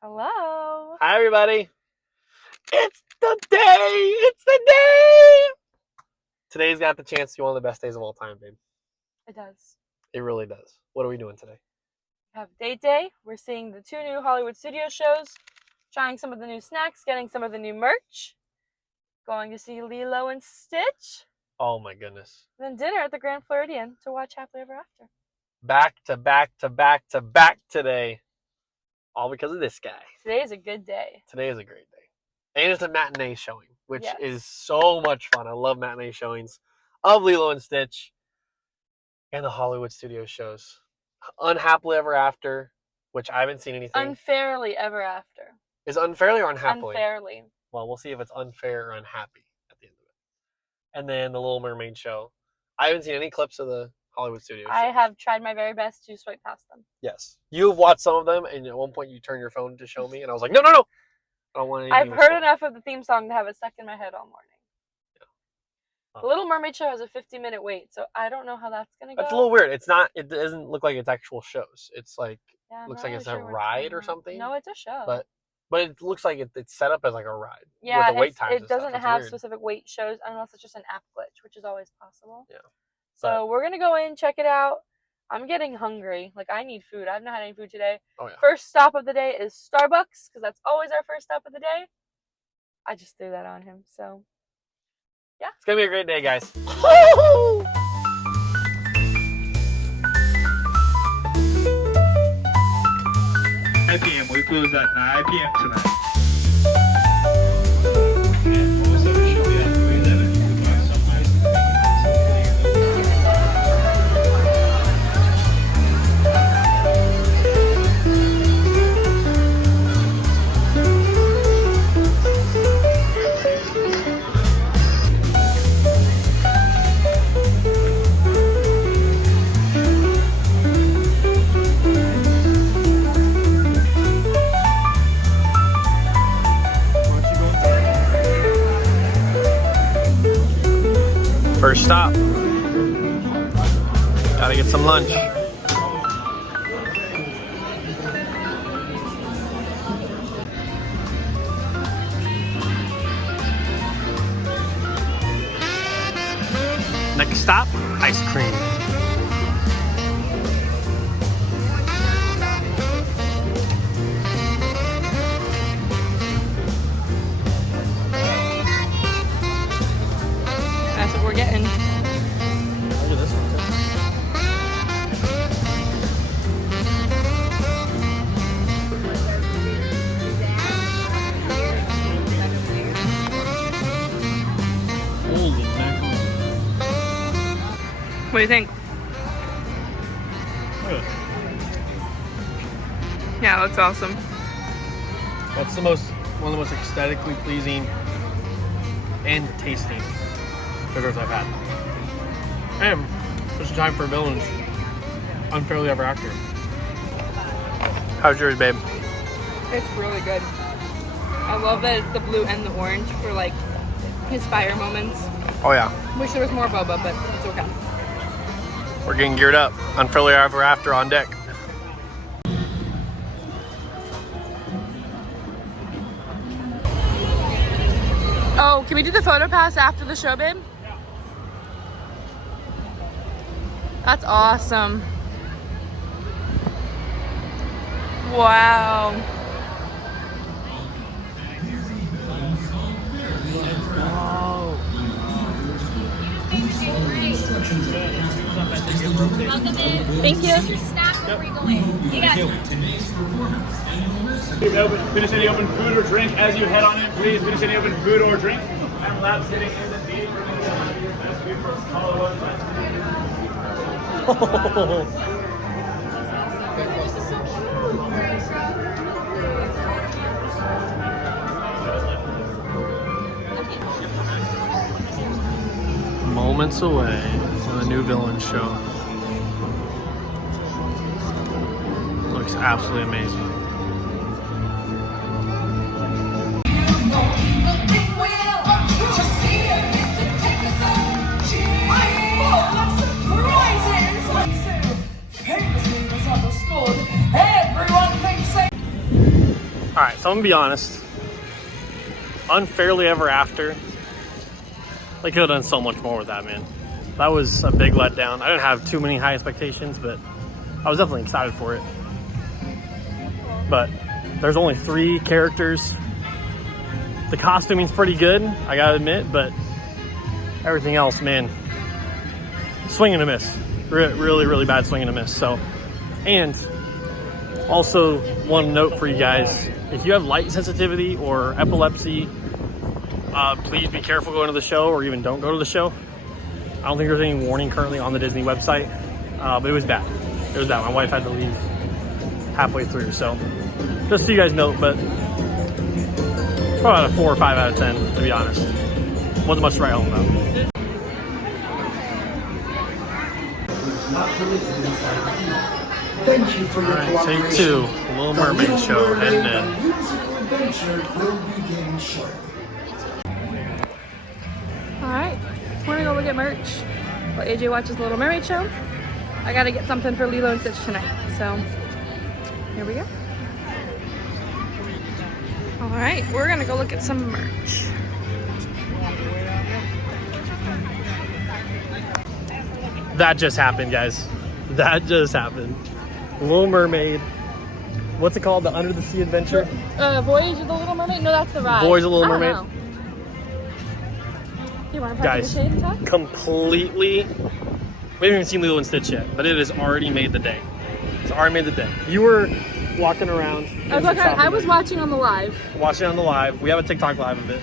Hello. Hi, everybody. It's the day. It's the day. Today's got the chance to be one of the best days of all time, babe. It does. It really does. What are we doing today? We have date day. We're seeing the 2 new Hollywood studio shows, trying some of the new snacks, getting some of the new merch, going to see Lilo and Stitch, Oh, my goodness. then dinner at the Grand Floridian to watch Happily Ever After. Back to back to back to back today. All because of this guy. Today is a good day. Today is a great day. And it's a matinee showing, which Yes. is so much fun. I love matinee showings of Lilo and Stitch and the Hollywood studio shows. Unhappily Ever After, which I haven't seen anything. Unfairly Ever After. Is Unfairly or Unhappily? Unfairly. Well, we'll see if it's unfair or unhappy at the end of it. And then the Little Mermaid show. I haven't seen any clips of the Hollywood studio shows. I have tried my very best to swipe past them. Yes. You've watched some of them, and at one point you turned your phone to show me, and I was like, no. I don't want anything. I've heard enough of the theme song to have it stuck in my head all morning. Yeah. The Little Mermaid show has a 50-minute wait, so I don't know how that's going to go. That's a little weird. It doesn't look like it's actual shows. It's like, looks like it's a ride or something. No, it's a show. But it looks like it's set up as like a ride. Yeah, with the wait times. It doesn't have specific wait shows unless it's just an app glitch, which is always possible. Yeah. So we're going to go in, check it out. I'm getting hungry. Like, I need food. I've not had any food today. Oh, yeah. First stop of the day is Starbucks, because that's always our first stop of the day. I just threw that on him, so yeah. It's going to be a great day, guys. 9 p.m. We close at 9 p.m. tonight. And also show me at 3:11. We got somebody. First stop. Gotta get some lunch. Next stop, ice cream. That's what we're getting. Look at this one. Holy mackerel. What do you think? Yeah, it looks awesome. That's one of the most aesthetically pleasing and tasty desserts I've had. And it's time for Villain's Unfairly Ever After. How's yours, babe? It's really good. I love that it's the blue and the orange for like his fire moments. Oh yeah. Wish there was more boba, but it's okay. We're getting geared up. Unfairly Ever After on deck. Oh, can we do the photo pass after the show, babe? That's awesome. Wow. Thank you. Finish any open food or drink as you head on in, please. Finish any open food or drink. I'm lab sitting in the seat. That's food from Hollywood. Moments away from the new Villain show. Looks absolutely amazing. Alright, so I'm gonna be honest. Unfairly Ever After. They could have done so much more with that, man. That was a big letdown. I didn't have too many high expectations, but I was definitely excited for it. But there's only 3 characters. The costuming's pretty good, I gotta admit, but everything else, man, swing and a miss. Really, really bad swing and a miss. So, and also one note for you guys, if you have light sensitivity or epilepsy, please be careful going to the show, or even don't go to the show. I don't think there's any warning currently on the Disney website, but it was bad. It was bad. My wife had to leave halfway through, so just so you guys know, but probably about a 4 or 5 out of 10, to be honest. Wasn't much to write home about. Thank you for your cooperation. Take 2, Little Mermaid show, heading in. Musical adventure will begin shortly. Alright, we're gonna go look at merch while AJ watches the Little Mermaid show. I gotta get something for Lilo and Stitch tonight, so here we go. Alright, we're gonna go look at some merch. That just happened, guys. That just happened. Little Mermaid. What's it called? The Under the Sea Adventure? Voyage of the Little Mermaid? No, that's the ride. Voyage of the Little Mermaid? Know. You want to Guys, the shade and talk? completely. We haven't even seen Lilo and Stitch yet, but it has already made the day. It's already made the day. You were walking around. I was watching on the live. Watching on the live. We have a TikTok live of it.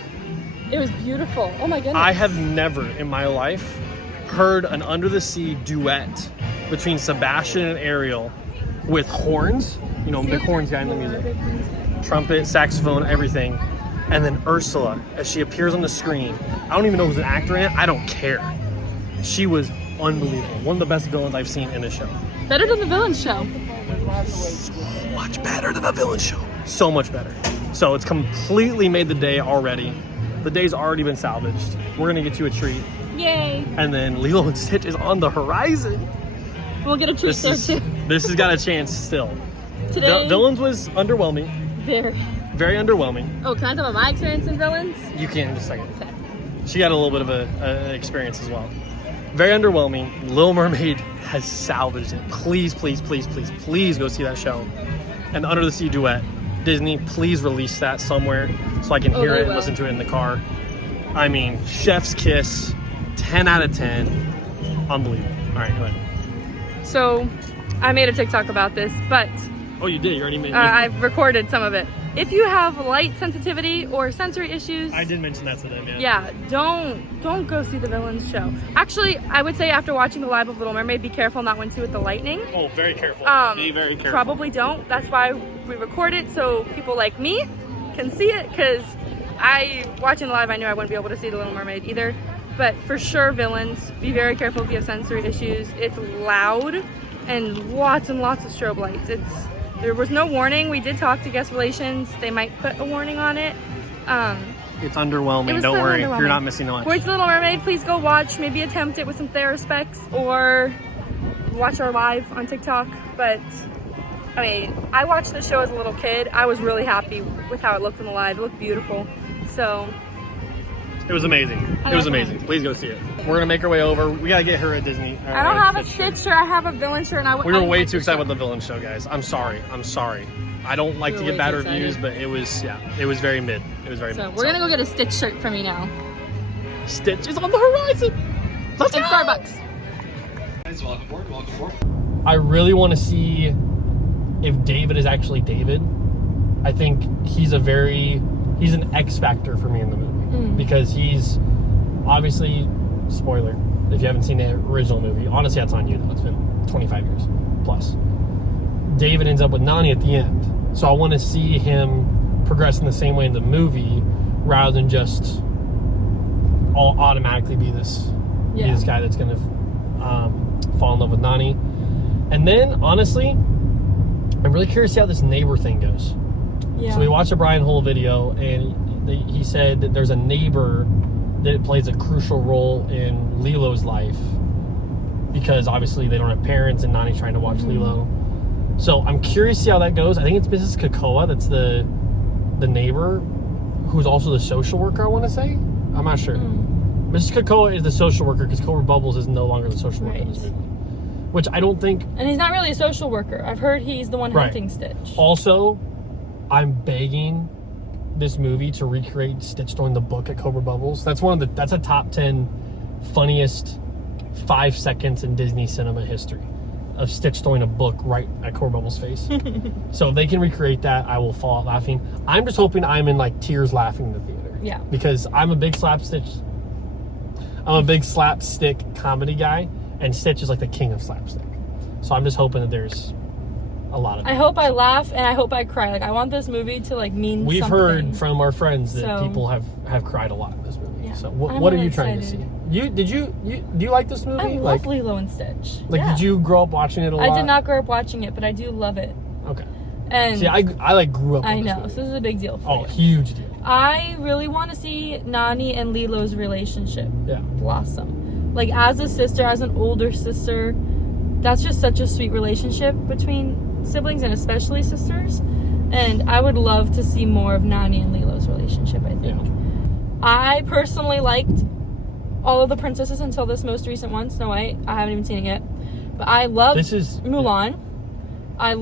It was beautiful. Oh my goodness. I have never in my life heard an Under the Sea duet between Sebastian and Ariel with horns. You know, big horns guy in the music. Trumpet, saxophone, everything. And then Ursula, as she appears on the screen. I don't even know who's an actor in it. I don't care. She was unbelievable. One of the best villains I've seen in a show. Better than the villain show. So much better than the villain show. So much better. So it's completely made the day already. The day's already been salvaged. We're gonna get you a treat. Yay. And then Lilo and Stitch is on the horizon. We'll get a treat there too. This has got a chance still. Today. Villains was underwhelming. Very underwhelming. Oh, can I talk about my experience in villains? You can in just a second. Okay. She got a little bit of an experience as well. Very underwhelming. Little Mermaid has salvaged it. Please, please, please, please, please go see that show. And the Under the Sea duet. Disney, please release that somewhere so I can hear it and listen to it in the car. I mean, chef's kiss, 10 out of 10. Unbelievable. All right, go ahead. So, I made a TikTok about this, but Oh, you did? You already made it? I've recorded some of it. If you have light sensitivity or sensory issues, I did mention that to them, yeah, don't go see the villains show. Actually, I would say after watching the live of Little Mermaid, be careful not one too with the lightning. Oh, very careful. Be very careful. Probably don't. That's why we record it, so people like me can see it, because watching the live, I knew I wouldn't be able to see the Little Mermaid either. But for sure, villains, be very careful if you have sensory issues. It's loud and lots of strobe lights. There was no warning. We did talk to guest relations. They might put a warning on it. It's underwhelming. Don't worry. You're not missing much. Voyage of the Little Mermaid, please go watch. Maybe attempt it with some TheraSpecs or watch our live on TikTok. But, I mean, I watched the show as a little kid. I was really happy with how it looked in the live. It looked beautiful. So... It was amazing. It was amazing. Please go see it. We're gonna make our way over. We gotta get her at Disney. I don't have a Stitch shirt. I have a villain shirt. And we were way too excited about the villain show, guys. I'm sorry. I don't like to get bad reviews, but it was very mid. It was very mid. So we're gonna go get a Stitch shirt from me now. Stitch is on the horizon. Let's go. Starbucks. Guys, welcome aboard. I really want to see if David is actually David. I think he's an X factor for me in the movie. Because he's obviously, spoiler, if you haven't seen the original movie, honestly that's on you though, it's been 25 years plus. David ends up with Nani at the end. So I want to see him progress in the same way in the movie rather than just all automatically be this guy that's going to fall in love with Nani. And then, honestly, I'm really curious to see how this neighbor thing goes. Yeah. So we watched a Brian Hull video, and he said that there's a neighbor that plays a crucial role in Lilo's life because obviously they don't have parents and Nani's trying to watch Lilo. So I'm curious to see how that goes. I think it's Mrs. Kakoa that's the the neighbor, who's also the social worker, I want to say. I'm not sure. Mrs. Cocoa is the social worker because Cobra Bubbles is no longer the social worker in this movie. Which I don't think... And he's not really a social worker. I've heard he's the one hunting Stitch. Also, I'm begging this movie to recreate Stitch throwing the book at Cobra Bubbles. That's a top 10 funniest 5 seconds in Disney cinema history of Stitch throwing a book right at Cobra Bubbles' face. So if they can recreate that, I will fall out laughing. I'm just hoping I'm in like tears laughing in the theater. Yeah. Because I'm a big slapstick comedy guy, and Stitch is like the king of slapstick. So I'm just hoping that there's a lot of it. I hope I laugh and I hope I cry. Like, I want this movie to like mean We've something. heard from our friends that people have cried a lot in this movie. Yeah. So what are you trying to see? Do you like this movie? I love Lilo and Stitch. Did you grow up watching it a lot? I did not grow up watching it, but I do love it. Okay. And see, I like grew up. I on know, this so this is a big deal for you. Huge deal. I really want to see Nani and Lilo's relationship blossom. Like, as a sister, as an older sister, that's just such a sweet relationship between siblings and especially sisters. And I would love to see more of Nani and Lilo's relationship, I think. Yeah. I personally liked all of the princesses until this most recent one, Snow White. I haven't even seen it yet. But I loved Mulan. Yeah. I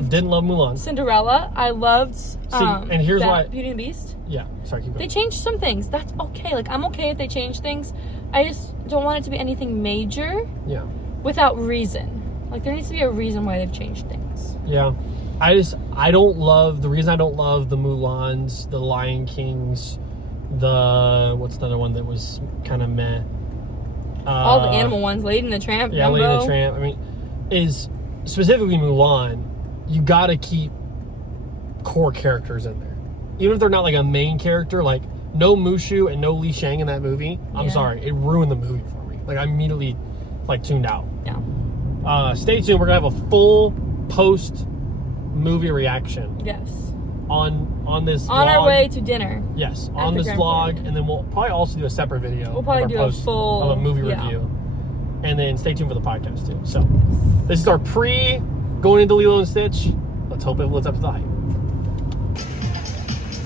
didn't love Mulan. Cinderella. I loved and here's why Beauty and the Beast. Yeah, sorry, keep going. They changed some things. That's okay. Like, I'm okay if they change things. I just don't want it to be anything major. Yeah. Without reason. Like, there needs to be a reason why they've changed things. Yeah. I don't love the Mulans, the Lion Kings, what's the other one that was kind of meh? All the animal ones, Lady and the Tramp. Yeah, Dumbo. Lady and the Tramp. I mean, is specifically Mulan, you gotta keep core characters in there. Even if they're not like a main character, like no Mushu and no Li Shang in that movie, I'm sorry, it ruined the movie for me. Like, I immediately tuned out. Yeah. Stay tuned, we're gonna have a full post movie reaction. Yes. On this vlog. On our way to dinner. Yes, on this vlog, and then we'll probably also do a separate video. We'll probably do a full of a movie review. And then stay tuned for the podcast too. So this is our going into Lilo and Stitch. Let's hope it lives up to the hype.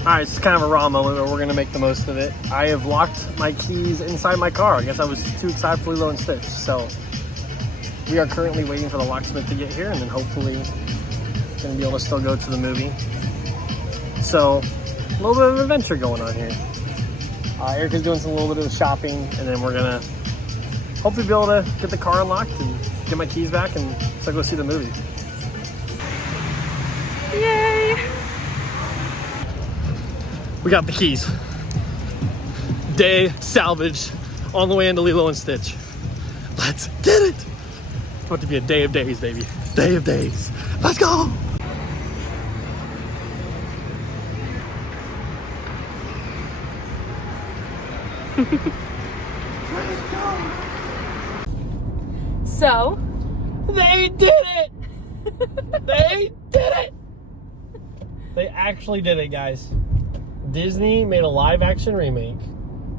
Alright, it's kind of a raw moment, but we're going to make the most of it. I have locked my keys inside my car. I guess I was too excited for Lilo and Stitch. So we are currently waiting for the locksmith to get here, and then hopefully going to be able to still go to the movie. So a little bit of an adventure going on here. Erica's doing a little bit of shopping, and then we're going to hopefully be able to get the car unlocked and get my keys back and so go see the movie. Yay! We got the keys. Day salvaged on the way into Lilo and Stitch. Let's get it! It's about to be a day of days, baby. Day of days. Let's go! So, they did it! They did it! They actually did it, guys. Disney made a live-action remake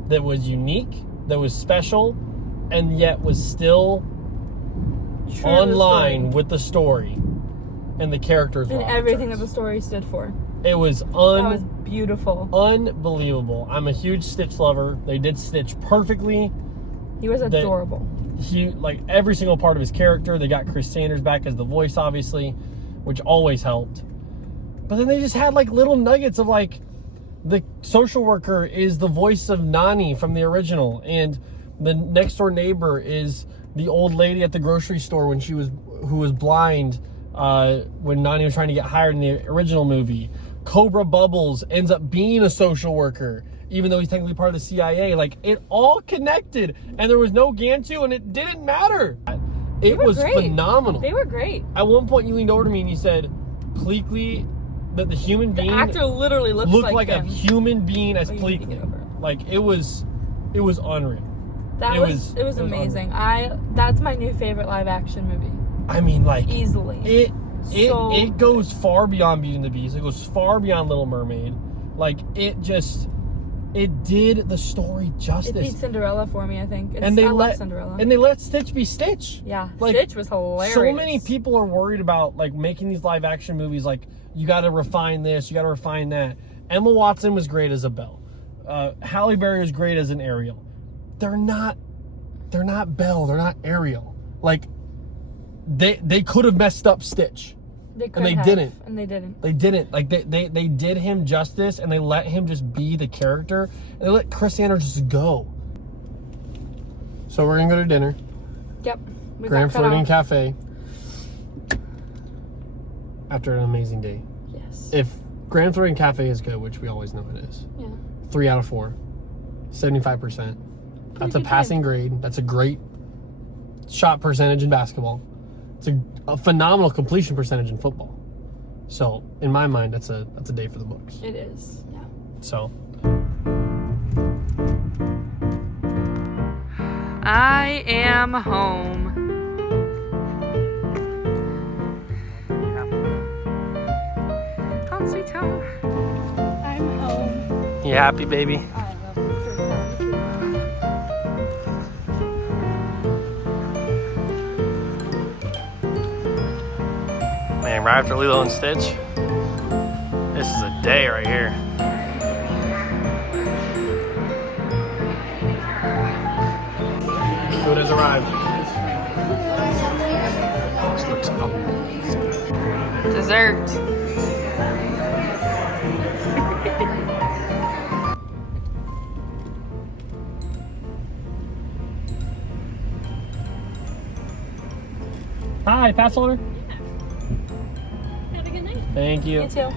that was unique, that was special, and yet was still online with the story and the characters and everything that the story stood for. It was that was beautiful, unbelievable. I'm a huge Stitch lover. They did Stitch perfectly. He was adorable. Like every single part of his character. They got Chris Sanders back as the voice, obviously, which always helped. But then they just had like little nuggets of like the social worker is the voice of Nani from the original, and the next door neighbor is the old lady at the grocery store who was blind when Nani was trying to get hired in the original movie. Cobra Bubbles ends up being a social worker, even though he's technically part of the CIA. Like, it all connected, and there was no Gantu, and it didn't matter. It was phenomenal. They were great. At one point, you leaned over to me and you said, Pleakley, that the human being... The actor literally looked like a human being as Pleakley. Like, it was unreal. It was amazing. That's my new favorite live action movie. I mean, like... Easily. It goes far beyond Beauty and the Beast. It goes far beyond Little Mermaid. Like, it did the story justice. It beat Cinderella for me, I think. I love Cinderella. And they let Stitch be Stitch. Yeah, like, Stitch was hilarious. So many people are worried about, like, making these live action movies, like, you got to refine this, you got to refine that. Emma Watson was great as a Belle. Halle Berry is great as an Ariel. They're not Belle. They're not Ariel. Like, they could have messed up Stitch. And they didn't. They didn't. Like, they did him justice, and they let him just be the character, and they let Chris Sanders just go. So we're gonna go to dinner. Yep. Grand Floridian Café. After an amazing day. Yes. If Grand Floridian Café is good, which we always know it is. Yeah. 3 out of 4. 75%. That's a passing grade. That's a great shot percentage in basketball. It's a phenomenal completion percentage in football. So, in my mind, that's a day for the books. It is. Yeah. So, I am home. Home sweet home. I'm home. you happy, baby? I love it. Man, right after Lilo and Stitch, this is a day right here. Food has arrived. This looks amazing. Dessert. Hi, pass holder. Have a good night. Thank you. You too. All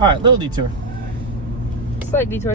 right, little detour. Slight detour.